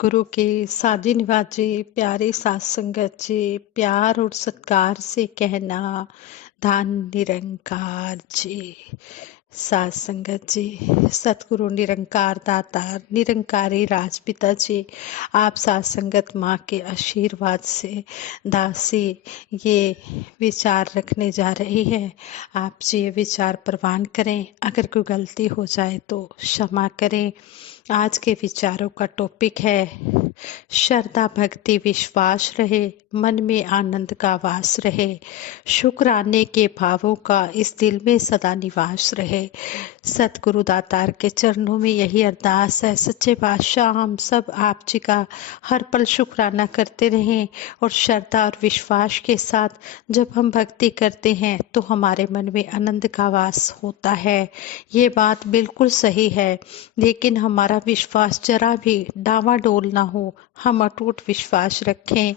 सतगुरु के साधी निवाज जी, प्यारी सात संगत जी, प्यार और सत्कार से कहना धन निरंकार जी। सात संगत जी, सतगुरु निरंकार दातार निरंकारी राजपिता जी, आप सात संगत माँ के आशीर्वाद से दासी ये विचार रखने जा रही है। आप जी ये विचार प्रवान करें, अगर कोई गलती हो जाए तो क्षमा करें। आज के विचारों का टॉपिक है श्रद्धा भक्ति विश्वास रहे, मन में आनंद का वास रहे, शुक्राने के भावों का इस दिल में सदा निवास रहे। सतगुरु दातार के चरणों में यही अरदास है। सच्चे बादशाह हम सब आप जी का हर पल शुक्राना करते रहें और श्रद्धा और विश्वास के साथ जब हम भक्ति करते हैं तो हमारे मन में आनंद का वास होता है। ये बात बिल्कुल सही है, लेकिन हमारा विश्वास जरा भी डावाडोल ना हो, हम अटूट विश्वास रखें।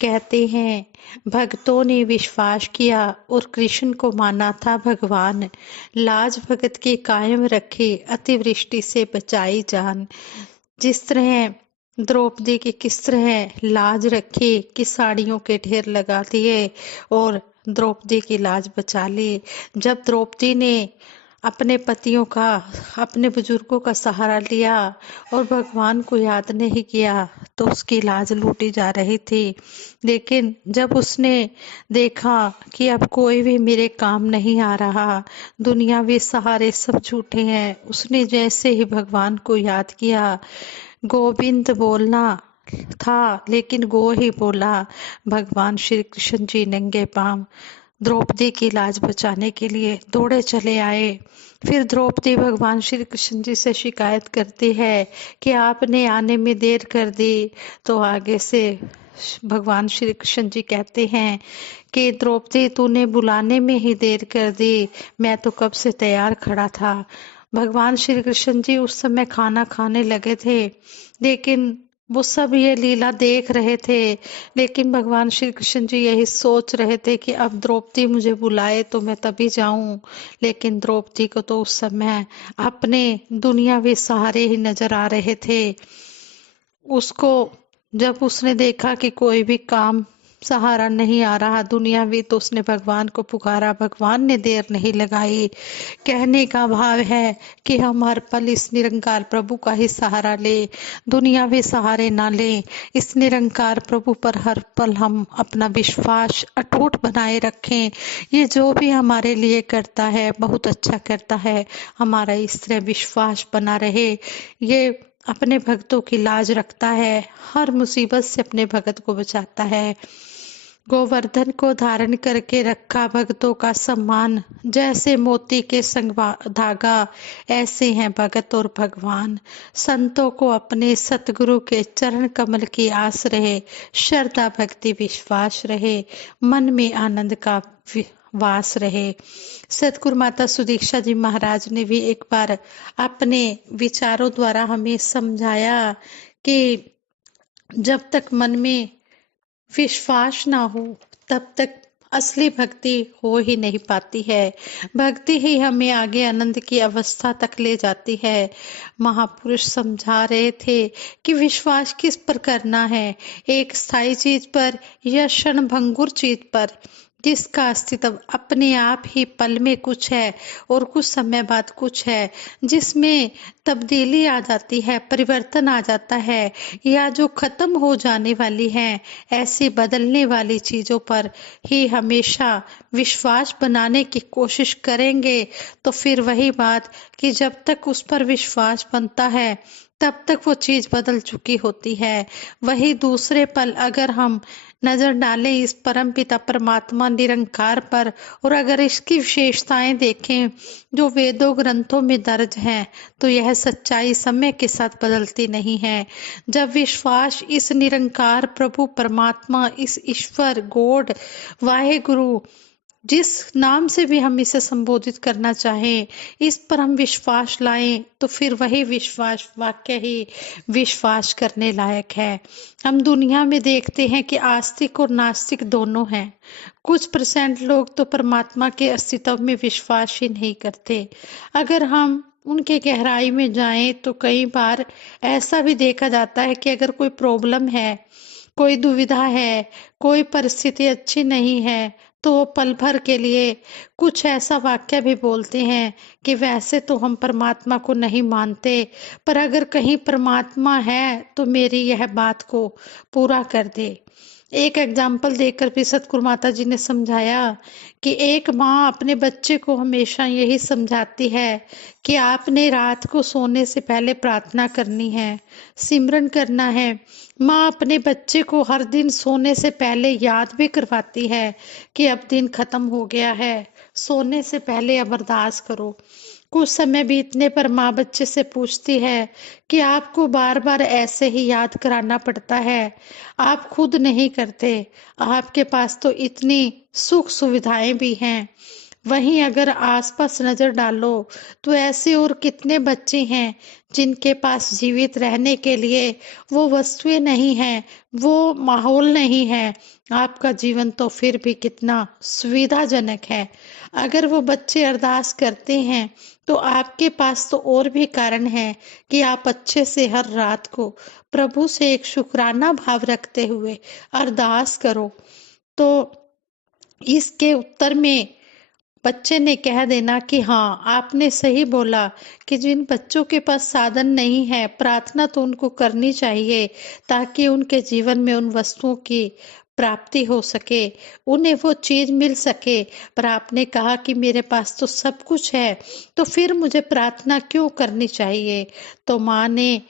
कहते हैं भक्तों ने विश्वास किया और कृष्ण को माना था भगवान, लाज भगत की कायम रखी, अतिवृष्टि से बचाई जान। जिस तरह द्रौपदी की किस तरह लाज रखी कि साड़ियों के ढेर लगा दिए और द्रौपदी की लाज बचा ली। जब द्रौपदी ने अपने पतियों का, अपने बुजुर्गों का सहारा लिया और भगवान को याद नहीं किया तो उसकी लाज लूटी जा रही थी। लेकिन जब उसने देखा कि अब कोई भी मेरे काम नहीं आ रहा, दुनियावी सहारे सब झूठे हैं, उसने जैसे ही भगवान को याद किया, गोविंद बोलना था लेकिन गो ही बोला। भगवान श्री कृष्ण जी नंगे पांव द्रौपदी की लाज बचाने के लिए दौड़े चले आए। फिर द्रौपदी भगवान श्री कृष्ण जी से शिकायत करती है कि आपने आने में देर कर दी। तो आगे से भगवान श्री कृष्ण जी कहते हैं कि द्रौपदी तूने बुलाने में ही देर कर दी, मैं तो कब से तैयार खड़ा था। भगवान श्री कृष्ण जी उस समय खाना खाने लगे थे, लेकिन वो सब ये लीला देख रहे थे। लेकिन भगवान श्री कृष्ण जी यही सोच रहे थे कि अब द्रौपदी मुझे बुलाए तो मैं तभी जाऊं। लेकिन द्रौपदी को तो उस समय अपने दुनियावी सहारे ही नजर आ रहे थे। उसको जब उसने देखा कि कोई भी काम सहारा नहीं आ रहा दुनियावी, तो उसने भगवान को पुकारा। भगवान ने देर नहीं लगाई। कहने का भाव है कि हम हर पल इस निरंकार प्रभु का ही सहारा ले, दुनियावी सहारे ना ले। इस निरंकार प्रभु पर हर पल हम अपना विश्वास अटूट बनाए रखें। ये जो भी हमारे लिए करता है बहुत अच्छा करता है, हमारा इस तरह विश्वास बना रहे। ये अपने भक्तों की लाज रखता है, हर मुसीबत से अपने भगत को बचाता है। गोवर्धन को धारण करके रखा भक्तों का सम्मान, जैसे मोती के संग धागा ऐसे हैं भगत और भगवान। संतों को अपने सतगुरु के चरण कमल की आस रहे, श्रद्धा भक्ति विश्वास रहे, मन में आनंद का वास रहे। सतगुरु माता सुदीक्षा जी महाराज ने भी एक बार अपने विचारों द्वारा हमें समझाया कि जब तक मन में विश्वास ना हो तब तक असली भक्ति हो ही नहीं पाती है। भक्ति ही हमें आगे आनंद की अवस्था तक ले जाती है। महापुरुष समझा रहे थे कि विश्वास किस पर करना है, एक स्थायी चीज पर या क्षण भंगुर चीज पर, जिसका अस्तित्व अपने आप ही पल में कुछ है और कुछ समय बाद कुछ है, जिसमें तब्दीली आ जाती है, परिवर्तन आ जाता है, या जो खत्म हो जाने वाली है। ऐसी बदलने वाली चीजों पर ही हमेशा विश्वास बनाने की कोशिश करेंगे तो फिर वही बात कि जब तक उस पर विश्वास बनता है तब तक वो चीज बदल चुकी होती है। वही दूसरे पल अगर हम नजर डालें इस परम पिता परमात्मा निरंकार पर और अगर इसकी विशेषताएं देखें जो वेदों ग्रंथों में दर्ज हैं, तो यह सच्चाई समय के साथ बदलती नहीं है। जब विश्वास इस निरंकार प्रभु परमात्मा, इस ईश्वर गॉड वाहे गुरु, जिस नाम से भी हम इसे संबोधित करना चाहें, इस पर हम विश्वास लाएं तो फिर वही विश्वास वाकई ही विश्वास करने लायक है। हम दुनिया में देखते हैं कि आस्तिक और नास्तिक दोनों हैं। कुछ % लोग तो परमात्मा के अस्तित्व में विश्वास ही नहीं करते। अगर हम उनके गहराई में जाएं तो कई बार ऐसा भी देखा जाता है कि अगर कोई प्रॉब्लम है, कोई दुविधा है, कोई परिस्थिति अच्छी नहीं है, तो वो पल भर के लिए कुछ ऐसा वाक्य भी बोलते हैं कि वैसे तो हम परमात्मा को नहीं मानते, पर अगर कहीं परमात्मा है तो मेरी यह बात को पूरा कर दे। एक एग्जाम्पल देकर भी सतगुरु माता जी ने समझाया कि एक माँ अपने बच्चे को हमेशा यही समझाती है कि आपने रात को सोने से पहले प्रार्थना करनी है, सिमरन करना है। माँ अपने बच्चे को हर दिन सोने से पहले याद भी करवाती है कि अब दिन खत्म हो गया है, सोने से पहले अब अरदास करो। कुछ समय बीतने पर माँ बच्चे से पूछती है कि आपको बार बार ऐसे ही याद कराना पड़ता है, आप खुद नहीं करते, आपके पास तो इतनी सुख सुविधाएं भी हैं। वहीं अगर आसपास नजर डालो तो ऐसे और कितने बच्चे हैं जिनके पास जीवित रहने के लिए वो वस्तुएं नहीं हैं, वो माहौल नहीं है। आपका जीवन तो फिर भी कितना सुविधाजनक है। अगर वो बच्चे अरदास करते हैं तो आपके पास तो और भी कारण है कि आप अच्छे से हर रात को प्रभु से एक शुक्राना भाव रखते हुए अरदास करो। तो इसके उत्तर में बच्चे ने कह देना कि हाँ, आपने सही बोला कि जिन बच्चों के पास साधन नहीं है, प्रार्थना तो उनको करनी चाहिए ताकि उनके जीवन में उन वस्तुओं की प्राप्ति हो सके, उन्हें वो चीज मिल सके। पर आपने कहा कि मेरे पास तो सब कुछ है, तो फिर मुझे प्रार्थना क्यों करनी चाहिए? तो माँ ने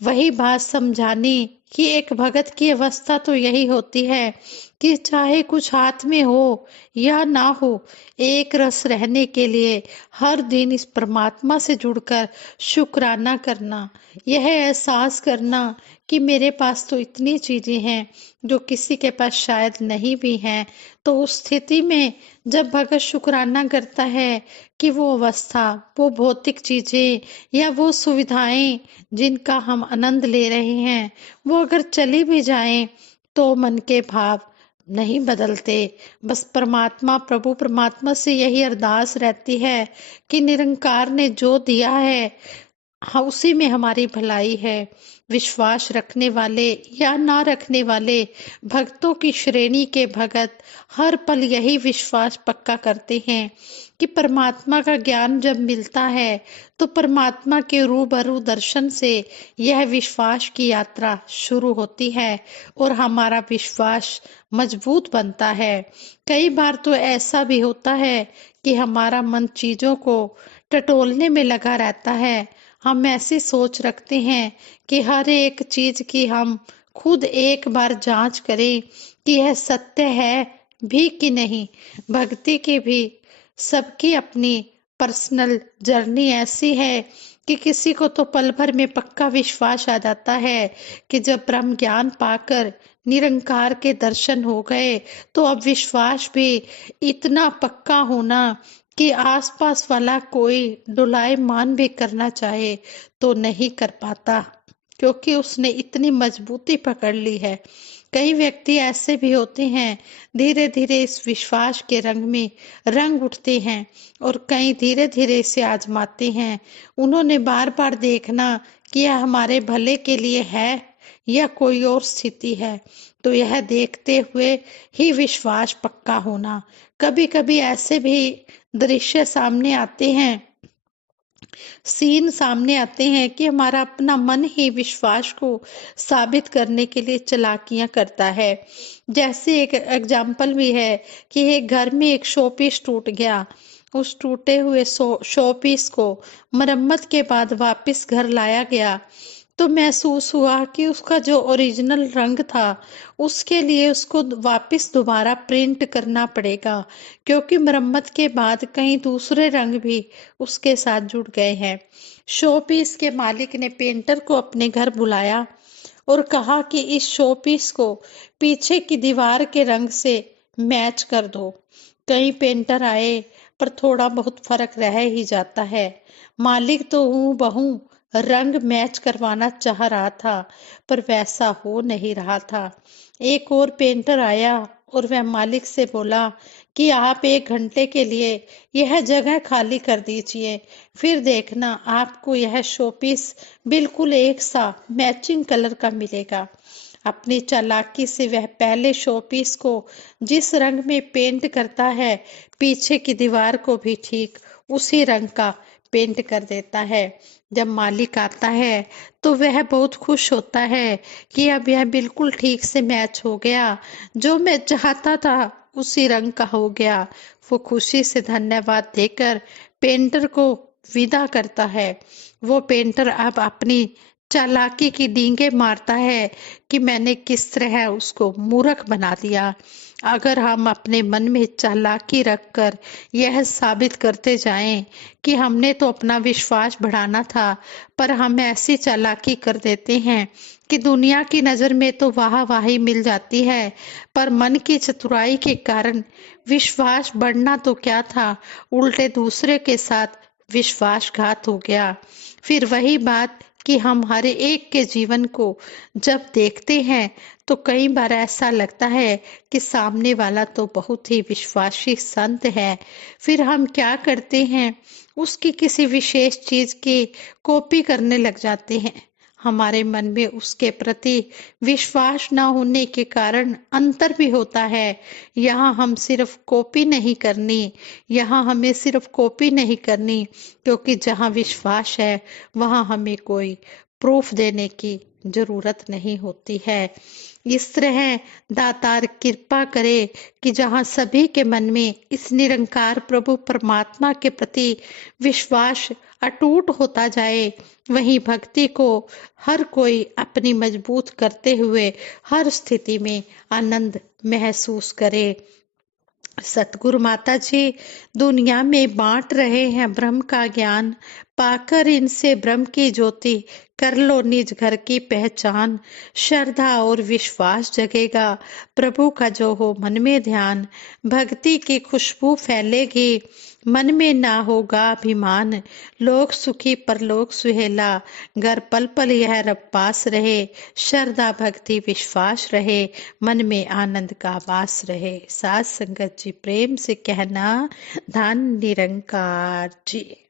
वही बात समझानी कि एक भगत की अवस्था तो यही होती है कि चाहे कुछ हाथ में हो या ना हो, एक रस रहने के लिए हर दिन इस परमात्मा से जुड़कर शुक्राना करना, यह एहसास करना कि मेरे पास तो इतनी चीजें हैं जो किसी के पास शायद नहीं भी हैं। तो उस स्थिति में जब भगत शुक्राना करता है कि वो अवस्था, वो भौतिक चीजें या वो सुविधाएं जिनका हम आनंद ले रहे हैं, वो अगर चली भी जाएं तो मन के भाव नहीं बदलते। बस परमात्मा, प्रभु परमात्मा से यही अरदास रहती है कि निरंकार ने जो दिया है, हाँ, उसी में हमारी भलाई है। विश्वास रखने वाले या ना रखने वाले भक्तों की श्रेणी के भगत हर पल यही विश्वास पक्का करते हैं कि परमात्मा का ज्ञान जब मिलता है तो परमात्मा के रूबरू दर्शन से यह विश्वास की यात्रा शुरू होती है और हमारा विश्वास मजबूत बनता है। कई बार तो ऐसा भी होता है कि हमारा मन चीजों को टटोलने में लगा रहता है। हम ऐसी सोच रखते हैं कि हर एक चीज की हम खुद एक बार जांच करें कि यह सत्य है भी कि नहीं। भक्ति की भी सबकी अपनी पर्सनल जर्नी ऐसी है कि किसी को तो पल भर में पक्का विश्वास आ जाता है कि जब ब्रह्म ज्ञान पाकर निरंकार के दर्शन हो गए तो अब विश्वास भी इतना पक्का होना कि आसपास वाला कोई डोलायमान भी करना चाहे तो नहीं कर पाता, क्योंकि उसने इतनी मजबूती पकड़ ली है। कई व्यक्ति ऐसे भी होते हैं, धीरे धीरे इस विश्वास के रंग में रंग उठते हैं और कई धीरे धीरे इसे आजमाते हैं। उन्होंने बार बार देखना कि यह हमारे भले के लिए है या कोई और स्थिति है, तो यह देखते हुए ही विश्वास पक्का होना। कभी कभी ऐसे भी दृश्य सामने आते हैं, सीन सामने आते हैं कि हमारा अपना मन ही विश्वास को साबित करने के लिए चालाकियां करता है। जैसे एक एग्जाम्पल भी है कि एक घर में एक शोपीस टूट गया। उस टूटे हुए शोपीस को मरम्मत के बाद वापस घर लाया गया तो महसूस हुआ कि उसका जो ओरिजिनल रंग था उसके लिए उसको वापस दोबारा प्रिंट करना पड़ेगा, क्योंकि मरम्मत के बाद कई दूसरे रंग भी उसके साथ जुड़ गए हैं। शोपीस के मालिक ने पेंटर को अपने घर बुलाया और कहा कि इस शोपीस को पीछे की दीवार के रंग से मैच कर दो। कई पेंटर आए पर थोड़ा बहुत फर्क रह ही जाता है। मालिक तो हूबहू रंग मैच करवाना चाह रहा था पर वैसा हो नहीं रहा था। एक और पेंटर आया और वह मालिक से बोला कि आप 1 घंटे के लिए यह जगह खाली कर दीजिए। फिर देखना आपको यह शोपीस बिल्कुल एक सा मैचिंग कलर का मिलेगा। अपनी चालाकी से वह पहले शोपीस को जिस रंग में पेंट करता है, पीछे की दीवार को भी ठीक उसी रंग का पेंट कर देता है। जब मालिक आता है तो वह बहुत खुश होता है कि अब यह बिल्कुल ठीक से मैच हो गया, जो मैं चाहता था उसी रंग का हो गया। वो खुशी से धन्यवाद देकर पेंटर को विदा करता है। वो पेंटर अब अपनी चालाकी की डींगे मारता है कि मैंने किस तरह उसको मूर्ख बना दिया। अगर हम अपने मन में चालाकी रखकर यह साबित करते जाएं कि हमने तो अपना विश्वास बढ़ाना था, पर हम ऐसी चालाकी कर देते हैं कि दुनिया की नजर में तो वाहवाही मिल जाती है, पर मन की चतुराई के कारण विश्वास बढ़ना तो क्या था, उल्टे दूसरे के साथ विश्वासघात हो गया। फिर वही बात कि हम हर एक के जीवन को जब देखते हैं तो कई बार ऐसा लगता है कि सामने वाला तो बहुत ही विश्वासी संत है। फिर हम क्या करते हैं, उसकी किसी विशेष चीज की कॉपी करने लग जाते हैं। हमारे मन में उसके प्रति विश्वास न होने के कारण अंतर भी होता है। यहाँ हम सिर्फ कॉपी नहीं करनी, यहाँ हमें सिर्फ कॉपी नहीं करनी, क्योंकि जहाँ विश्वास है वहाँ हमें कोई प्रूफ देने की जरूरत नहीं होती है। इस तरह दातार कृपा करे कि जहाँ सभी के मन में इस निरंकार प्रभु परमात्मा के प्रति विश्वास अटूट होता जाए, वहीं भक्ति को हर कोई अपनी मजबूत करते हुए हर स्थिति में आनंद महसूस करे। सतगुरु माता जी दुनिया में बांट रहे हैं ब्रह्म का ज्ञान, पाकर इनसे ब्रह्म की ज्योति कर लो निज घर की पहचान। श्रद्धा और विश्वास जगेगा, प्रभु का जो हो मन में ध्यान, भक्ति की खुशबू फैलेगी, मन में ना होगा अभिमान। लोक सुखी परलोक सुहेला, घर पल पल यह रब पास रहे, श्रद्धा भक्ति विश्वास रहे, मन में आनंद का वास रहे। साथ संगत जी प्रेम से कहना, धन निरंकार जी।